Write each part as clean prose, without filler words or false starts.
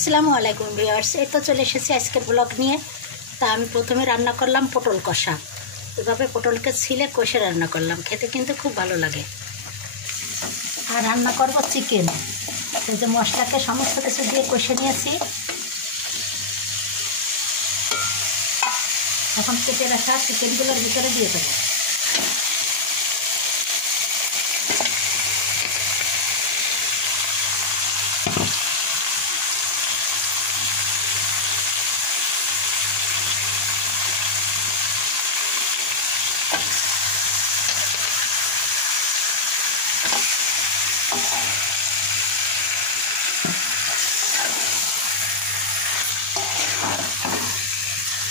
আসসালামু আলাইকুম ভিউয়ার্স, এই তো চলে এসেছি আজকের ব্লগ নিয়ে। তা আমি প্রথমে রান্না করলাম পটল কষা। এভাবে পটলকে ছিলে কষে রান্না করলাম, খেতে কিন্তু খুব ভালো লাগে। আর রান্না করব চিকেন। এই যে মশলাকে সমস্ত কিছু দিয়ে কষে নিয়েছি। এখন কেটে রাখা চিকেনগুলোর ভিতরে দিয়ে দেবো।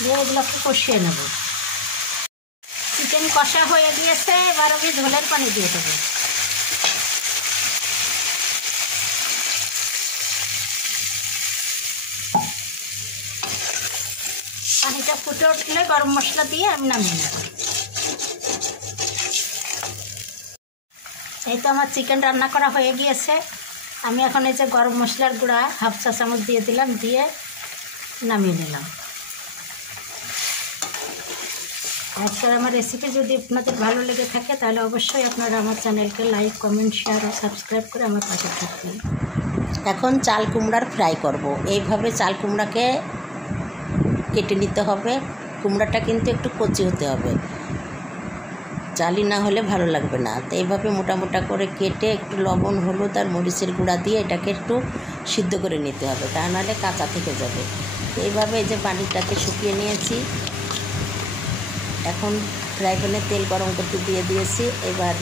দিয়ে এগুলোকে কষিয়ে নেব। চিকেন কষা হয়ে গিয়েছে, এবার আমি ঝোলের পানি দিয়ে দেবো। পানিটা ফুটে উঠলে গরম মশলা দিয়ে আমি নামিয়ে নেব। এই তো আমার চিকেন রান্না করা হয়ে গিয়েছে। আমি এখন এই যে গরম মশলার গুঁড়া হাফ চা চামচ দিয়ে দিলাম, দিয়ে নামিয়ে নিলাম। আজকের আমার রেসিপি যদি আপনাদের ভালো লেগে থাকে তাহলে অবশ্যই আপনারা আমার চ্যানেলকে লাইক, কমেন্ট, শেয়ার ও সাবস্ক্রাইব করে আমার পাশে থাকবেন। এখন চাল কুমড়ার ফ্রাই করব। এইভাবে চাল কুমড়াকে কেটে নিতে হবে। কুমড়াটা কিন্তু একটু কচি হতে হবে, চালি না হলে ভালো লাগবে না। তো এইভাবে মোটা মোটা করে কেটে একটু লবণ, হলুদ আর মরিচের গুঁড়া দিয়ে এটাকে একটু সিদ্ধ করে নিতে হবে, তা নাহলে কাঁচা থেকে যাবে। তো এইভাবে এই যে পানিটাকে শুকিয়ে নিয়েছি। এখন ফ্রাই প্যানে তেল গরম করতে দিয়ে দিয়েছি। এবার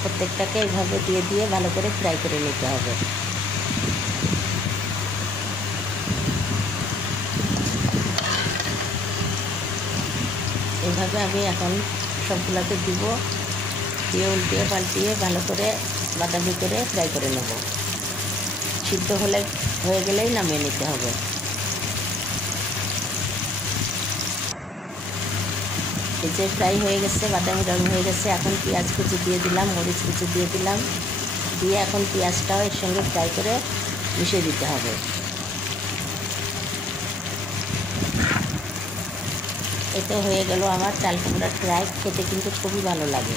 প্রত্যেকটাকে এইভাবে দিয়ে দিয়ে ভালো করে ফ্রাই করে নিতে হবে। এইভাবে আমি এখন সবগুলোকে দিব, দিয়ে উল্টিয়ে পাল্টিয়ে ভালো করে বাদামি করে ফ্রাই করে নেব। সিদ্ধ হয়ে গেলেই নামিয়ে নিতে হবে। এই যে ফ্রাই হয়ে গেছে, বাদামি রং হয়ে গেছে। এখন পেঁয়াজ কুচি দিয়ে দিলাম, মরিচ কুচি দিয়ে দিলাম, দিয়ে এখন পেঁয়াজটাও এর সঙ্গে ফ্রাই করে মিশিয়ে দিতে হবে। এতে হয়ে গেল আমার চাল কুমড়ার ফ্রাই, খেতে কিন্তু খুবই ভালো লাগে।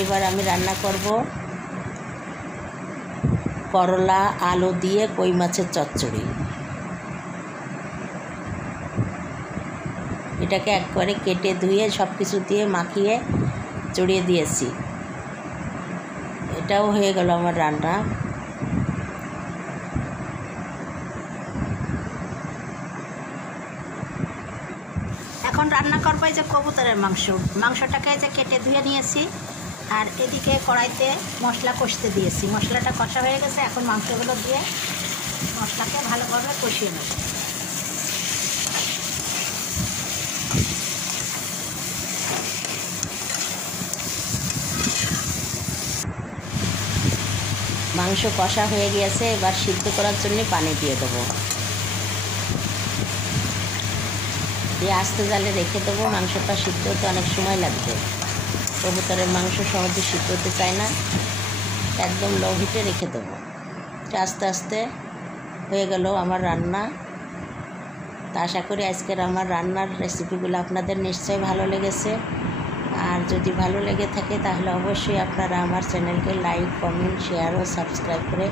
এবার আমি রান্না করব করলা আলু দিয়ে কই মাছের চচ্চড়ি। এটাকে একবারে কেটে ধুয়ে সব কিছু দিয়ে মাখিয়ে চড়িয়ে দিয়েছি। এটাও হয়ে গেল আমার রান্না। এখন রান্না করবো এই যে কবুতরের মাংসটাকে যে কেটে ধুয়ে নিয়েছি, আর এদিকে কড়াইতে মশলা কষতে দিয়েছি। মশলাটা কষা হয়ে গেছে, এখন মাংসগুলো দিয়ে মশলাকে ভালোভাবে কষিয়ে নেব। মাংস কষা হয়ে গিয়েছে, এবার সিদ্ধ করার জন্য পানি দিয়ে দেবো। দিয়ে আস্তে জালে রেখে দেবো। মাংসটা সিদ্ধ হতে অনেক সময় লাগবে। কবুতরের মাংস সহজে সিদ্ধ হতে চায় না, একদম লো হিটে রেখে দেবো। আস্তে আস্তে হয়ে গেল আমার রান্না। তা আশা করি আজকের আমার রান্নার রেসিপিগুলো আপনাদের নিশ্চয়ই ভালো লেগেছে। আর যদি ভালো লেগে থাকে তাহলে অবশ্যই আপনারা আমার চ্যানেলকে লাইক, কমেন্ট, শেয়ার ও সাবস্ক্রাইব করে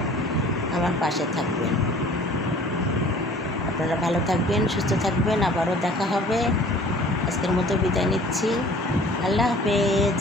আমার পাশে থাকবেন। আপনারা ভালো থাকবেন, সুস্থ থাকবেন। আবারও দেখা হবে। আজকের মতো বিদায় নিচ্ছি। আল্লাহ হাফেজ।